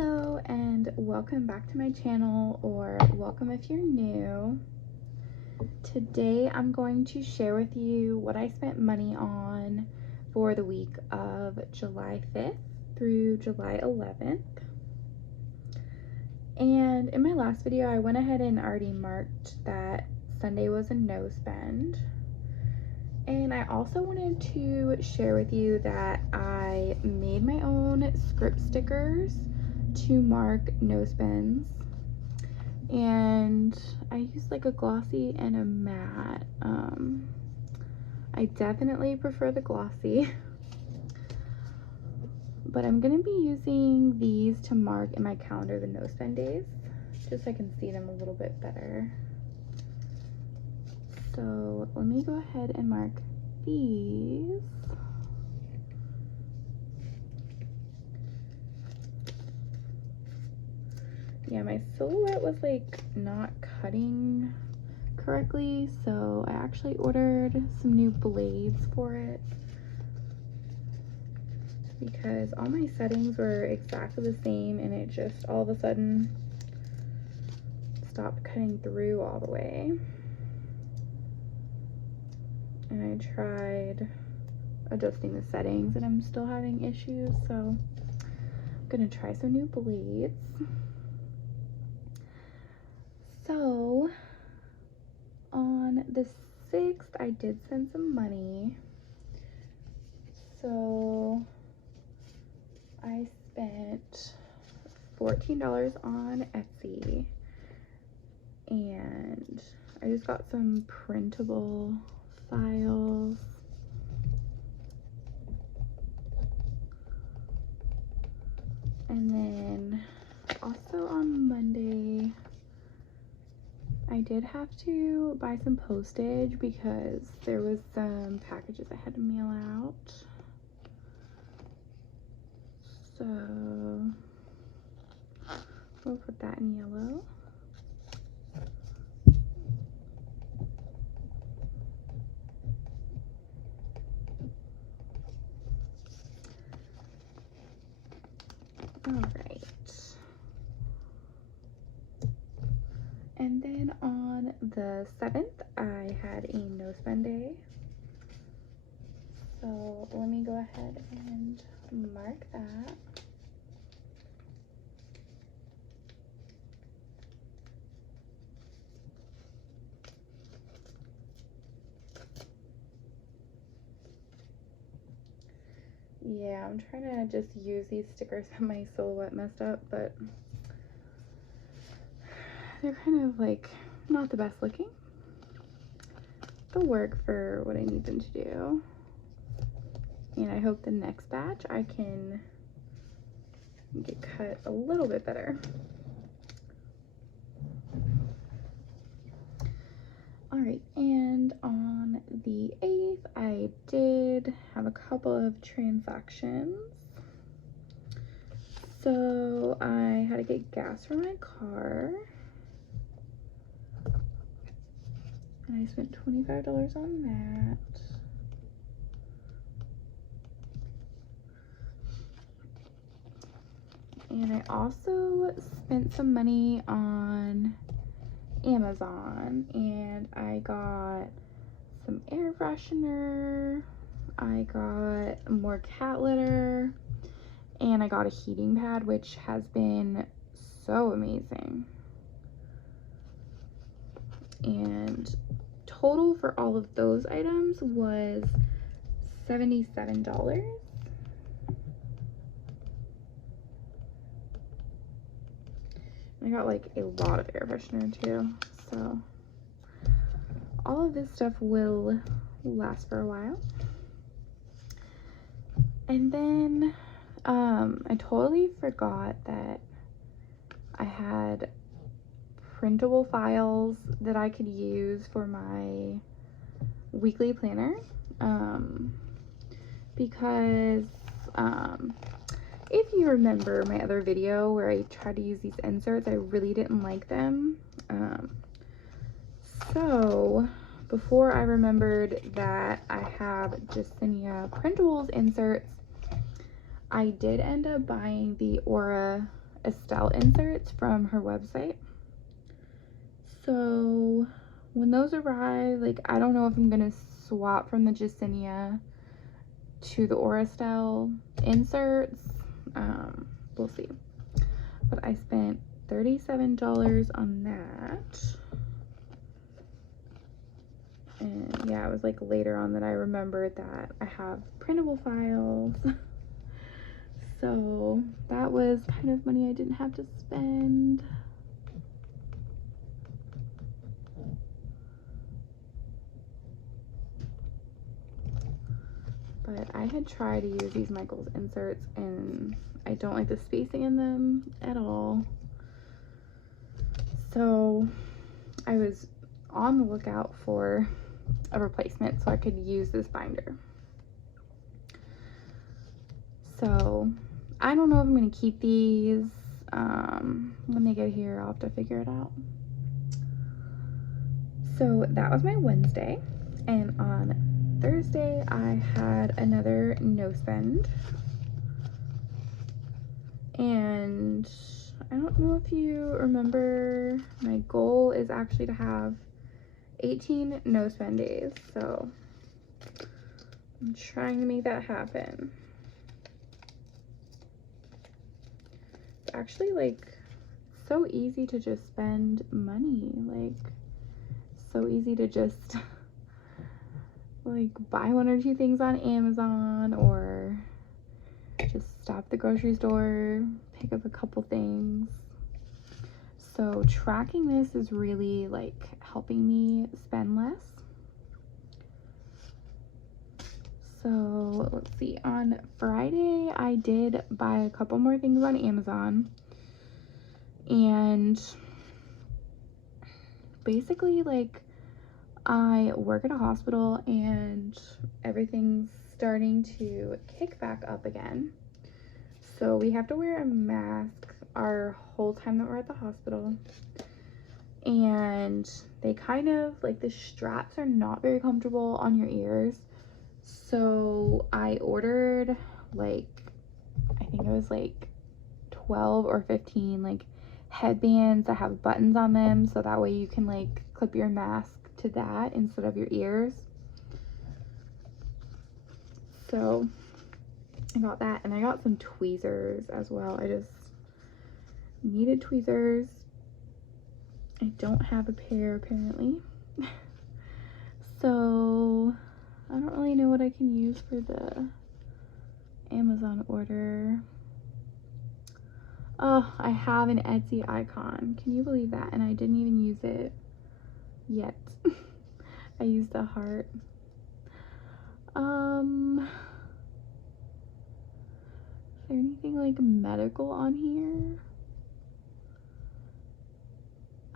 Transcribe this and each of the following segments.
Hello and welcome back to my channel, or welcome if you're new. Today I'm going to share with you what I spent money on for the week of July 5th through July 11th. And in my last video I went ahead and already marked that Sunday was a no spend. And I also wanted to share with you that I made my own script stickers to mark no spends, and I used like a glossy and a matte. I definitely prefer the glossy, but I'm gonna be using these to mark in my calendar the no spend days, just so I can see them a little bit better. So let me go ahead and mark these. Yeah, my silhouette was like not cutting correctly, so I actually ordered some new blades for it because all my settings were exactly the same and it just all of a sudden stopped cutting through all the way. And I tried adjusting the settings and I'm still having issues, so I'm gonna try some new blades. So on the 6th I did send some money, so I spent $14 on Etsy, and I just got some printable files. And then also on Monday I did have to buy some postage because there was some packages I had to mail out. So we'll put that in yellow. All right. And then on the 7th, I had a no spend day. So let me go ahead and mark that. Yeah, I'm trying to just use these stickers that my silhouette messed up, but they're kind of like not the best looking. They'll work for what I need them to do. And I hope the next batch I can get cut a little bit better. All right, and on the 8th, I did have a couple of transactions. So I had to get gas for my car, and I spent $25 on that. And I also spent some money on Amazon, and I got some air freshener, I got more cat litter, and I got a heating pad, which has been so amazing. And total for all of those items was $77. I got like a lot of air freshener too, so all of this stuff will last for a while. And then I totally forgot that I had printable files that I could use for my weekly planner, because if you remember my other video where I tried to use these inserts, I really didn't like them. So before I remembered that I have Justinian printables inserts, I did end up buying the Aura Estelle inserts from her website. So when those arrive, like, I don't know if I'm gonna swap from the Jacinia to the Estelle inserts. We'll see. But I spent $37 on that. And yeah, it was like later on that I remembered that I have printable files. So that was kind of money I didn't have to spend. But I had tried to use these Michaels inserts and I don't like the spacing in them at all. So I was on the lookout for a replacement so I could use this binder. So I don't know if I'm going to keep these. When they get here, I'll have to figure it out. So that was my Wednesday, and on Thursday I had another no spend, and I don't know if you remember, my goal is actually to have 18 no spend days, so I'm trying to make that happen. It's actually like so easy to just spend money, like so easy to just like buy one or two things on Amazon, or just stop at the grocery store, pick up a couple things. So tracking this is really like helping me spend less. So let's see, on Friday I did buy a couple more things on Amazon, and basically like I work at a hospital and everything's starting to kick back up again. So we have to wear a mask our whole time that we're at the hospital. And they kind of, like, the straps are not very comfortable on your ears. So I ordered, like, I think it was like 12 or 15, like, headbands that have buttons on them. So that way you can, like, clip your mask to that instead of your ears. So I got that, and I got some tweezers as well. I just needed tweezers. I don't have a pair apparently. So I don't really know what I can use for the Amazon order. Oh, I have an Etsy icon. Can you believe that? And I didn't even use it yet. I used a heart. Is there anything like medical on here?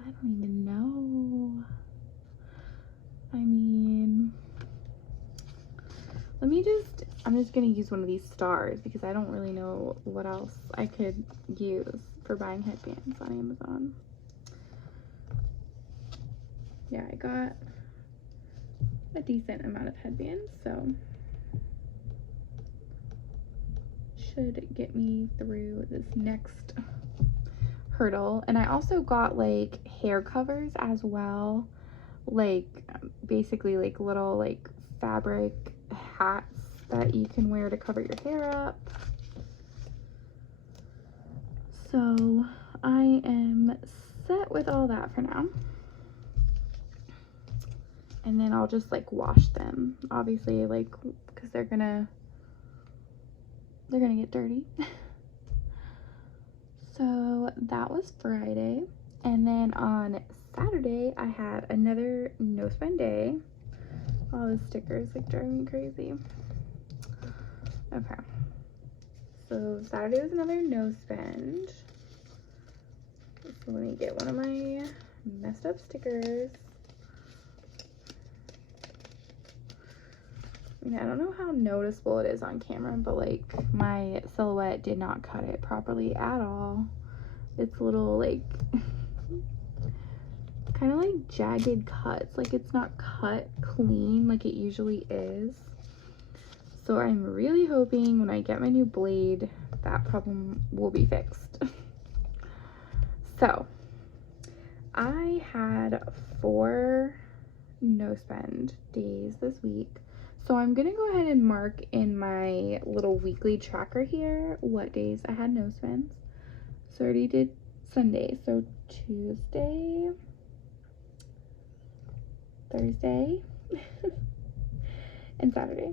I don't even know. I mean, I'm just gonna use one of these stars because I don't really know what else I could use for buying headbands on Amazon. Yeah, I got a decent amount of headbands, so should get me through this next hurdle. And I also got like hair covers as well, like basically like little like fabric hats that you can wear to cover your hair up. So I am set with all that for now. And then I'll just like wash them, obviously, like because they're gonna get dirty. So that was Friday, and then on Saturday I had another no spend day. All the stickers like drive me crazy. Okay, so Saturday was another no spend. So let me get one of my messed up stickers. I mean, I don't know how noticeable it is on camera, but like my silhouette did not cut it properly at all. It's little like kind of like jagged cuts, like it's not cut clean like it usually is. So I'm really hoping when I get my new blade that problem will be fixed. So I had 4 no spend days this week. So I'm gonna go ahead and mark in my little weekly tracker here what days I had no spends. So I already did Sunday. So Tuesday, Thursday, and Saturday.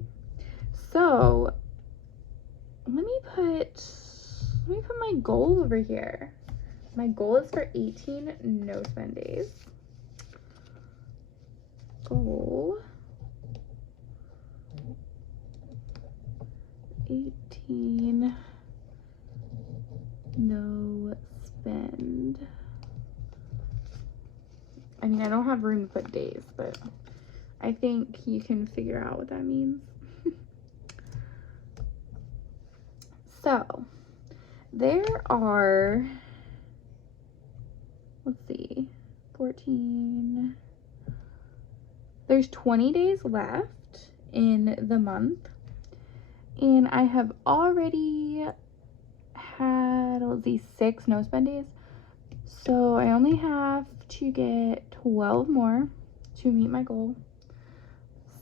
So let me put my goal over here. My goal is for 18 no spend days. Goal 18 no spend. I mean, I don't have room to put days, but I think you can figure out what that means. So there are, let's see, 14, there's 20 days left in the month, and I have already had, let's see, 6 no spend days, so I only have to get 12 more to meet my goal.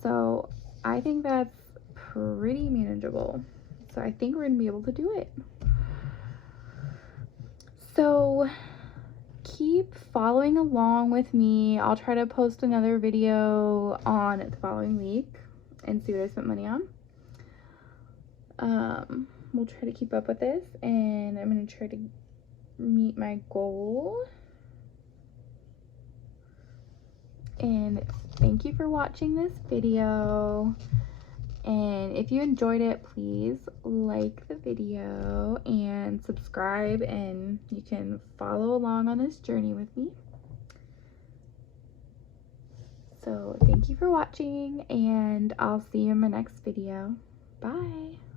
So I think that's pretty manageable. So I think we're gonna be able to do it. So keep following along with me. I'll try to post another video on the following week and see what I spent money on. We'll try to keep up with this, and I'm gonna try to meet my goal. And thank you for watching this video. And if you enjoyed it, please like the video and subscribe, and you can follow along on this journey with me. So thank you for watching, and I'll see you in my next video. Bye.